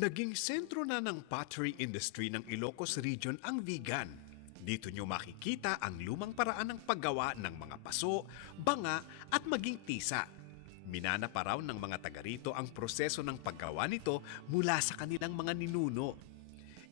Naging sentro na ng pottery industry ng Ilocos Region ang vegan. Dito nyo makikita ang lumang paraan ng paggawa ng mga paso, banga at maging tisa. Minana pa raw ng mga taga rito ang proseso ng paggawa nito mula sa kanilang mga ninuno.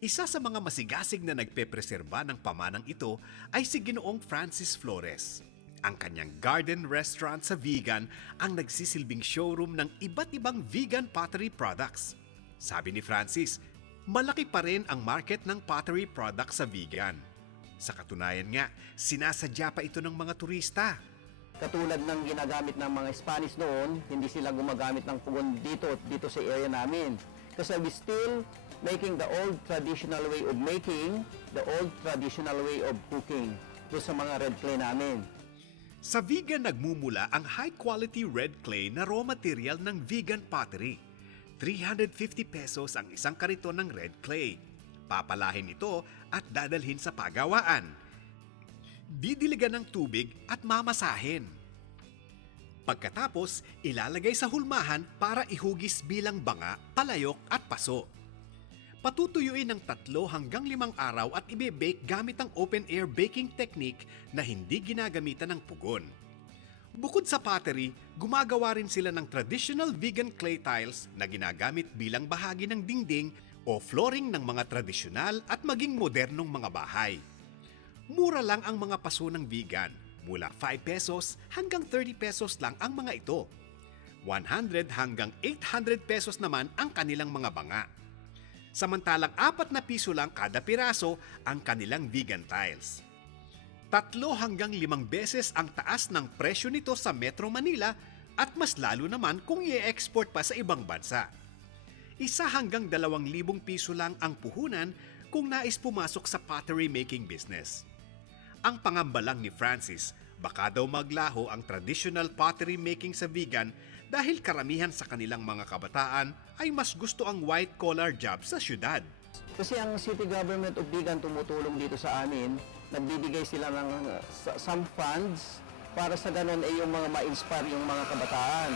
Isa sa mga masigasig na nagpepreserba ng pamanang ito ay si Ginoong Francis Flores. Ang kanyang garden restaurant sa vegan ang nagsisilbing showroom ng iba't ibang vegan pottery products. Sabi ni Francis, malaki pa rin ang market ng pottery products sa vegan. Sa katunayan nga, sinasadya pa ito ng mga turista. Katulad ng ginagamit ng mga Spanish noon, hindi sila gumagamit ng pugon dito sa area namin. Kasi we still making the old traditional way of making, the old traditional way of cooking doon sa mga red clay namin. Sa vegan nagmumula ang high-quality red clay na raw material ng vegan pottery. 350 pesos ang isang kariton ng red clay. Papalahin ito at dadalhin sa pagawaan. Didiligan ng tubig at mamasahin. Pagkatapos, ilalagay sa hulmahan para ihugis bilang banga, palayok at paso. Patutuyuin ng 3 hanggang 5 araw at ibe-bake gamit ang open-air baking technique na hindi ginagamitan ng pugon. Bukod sa pottery, gumagawa rin sila ng traditional vegan clay tiles na ginagamit bilang bahagi ng dingding o flooring ng mga tradisyonal at maging modernong mga bahay. Mura lang ang mga paso ng vegan, mula 5 pesos hanggang 30 pesos lang ang mga ito. 100 hanggang 800 pesos naman ang kanilang mga banga. Samantalang 4 na piso lang kada piraso ang kanilang vegan tiles. 3 hanggang 5 beses ang taas ng presyo nito sa Metro Manila at mas lalo naman kung i-export pa sa ibang bansa. 1 hanggang 2,000 piso lang ang puhunan kung nais pumasok sa pottery making business. Ang pangamba lang ni Francis, baka daw maglaho ang traditional pottery making sa vegan dahil karamihan sa kanilang mga kabataan ay mas gusto ang white-collar job sa syudad. Kasi ang City Government of Vigan tumutulong dito sa amin, nagbibigay sila ng some funds para sa ganun ay yung mga ma-inspire yung mga kabataan.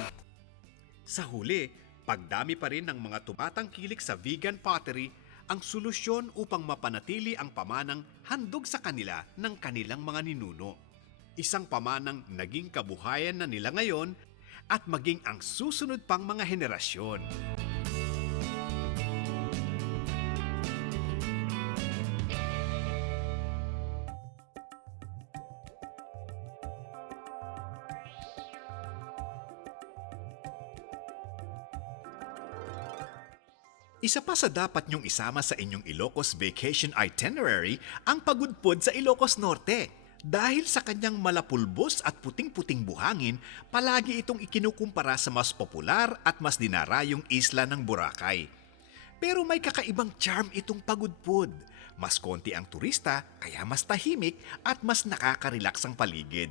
Sa huli, pagdami pa rin ng mga tumatangkilik sa vegan pottery ang solusyon upang mapanatili ang pamanang handog sa kanila ng kanilang mga ninuno. Isang pamanang naging kabuhayan na nila ngayon at maging ang susunod pang mga henerasyon. Isa pa sa dapat niyong isama sa inyong Ilocos Vacation Itinerary ang pagudpod sa Ilocos Norte. Dahil sa kanyang malapulbos at puting-puting buhangin, palagi itong ikinukumpara sa mas popular at mas dinarayong isla ng Boracay. Pero may kakaibang charm itong pagudpod. Mas konti ang turista, kaya mas tahimik at mas nakaka-relax ang paligid.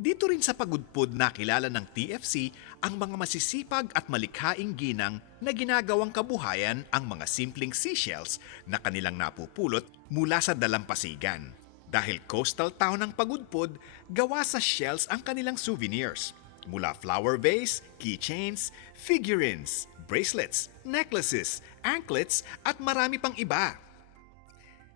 Dito rin sa pagudpod nakilala ng TFC ang mga masisipag at malikhaing ginang na ginagawang kabuhayan ang mga simpleng seashells na kanilang napupulot mula sa dalampasigan. Dahil coastal town ng Pagudpod, gawa sa shells ang kanilang souvenirs. Mula flower vase, keychains, figurines, bracelets, necklaces, anklets at marami pang iba.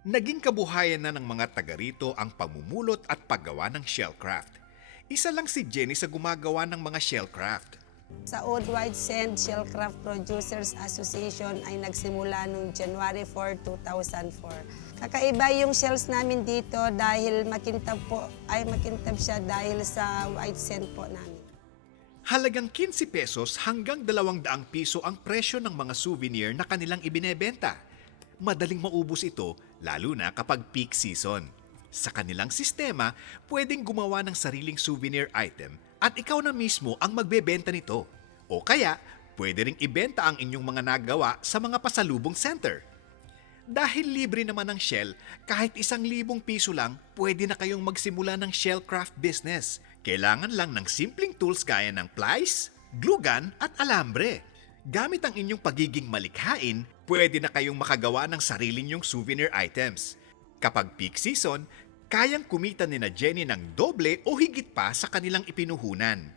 Naging kabuhayan na ng mga taga rito ang pamumulot at paggawa ng shellcraft. Isa lang si Jenny sa gumagawa ng mga shellcraft. Sa Old White Sand Shellcraft Producers Association ay nagsimula noong January 4, 2004. Kakaiba yung shells namin dito dahil makintab siya dahil sa white sand po namin. Halagang 15 pesos hanggang 200 piso ang presyo ng mga souvenir na kanilang ibinebenta. Madaling maubos ito lalo na kapag peak season. Sa kanilang sistema, pwedeng gumawa ng sariling souvenir item at ikaw na mismo ang magbebenta nito. O kaya, pwede ring ibenta ang inyong mga nagawa sa mga pasalubong center. Dahil libre naman ang shell, kahit 1,000 piso lang, pwede na kayong magsimula ng shellcraft business. Kailangan lang ng simpleng tools gaya ng plies, glue gun at alambre. Gamit ang inyong pagiging malikhain, pwede na kayong makagawa ng sarili nyong souvenir items. Kapag peak season, kayang kumita ni na Jenny ng doble o higit pa sa kanilang ipinuhunan.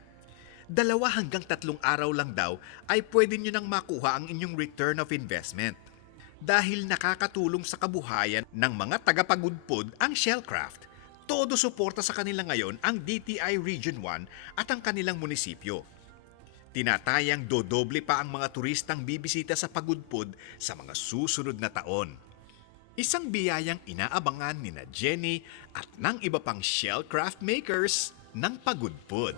2 hanggang 3 araw lang daw ay pwede nyo nang makuha ang inyong return of investment. Dahil nakakatulong sa kabuhayan ng mga tagapagudpod ang Shellcraft, todo suporta sa kanila ngayon ang DTI Region 1 at ang kanilang munisipyo. Tinatayang dodoble pa ang mga turistang bibisita sa pagudpod sa mga susunod na taon. Isang biyayang inaabangan ni na Jenny at ng iba pang Shellcraft makers ng pagudpod.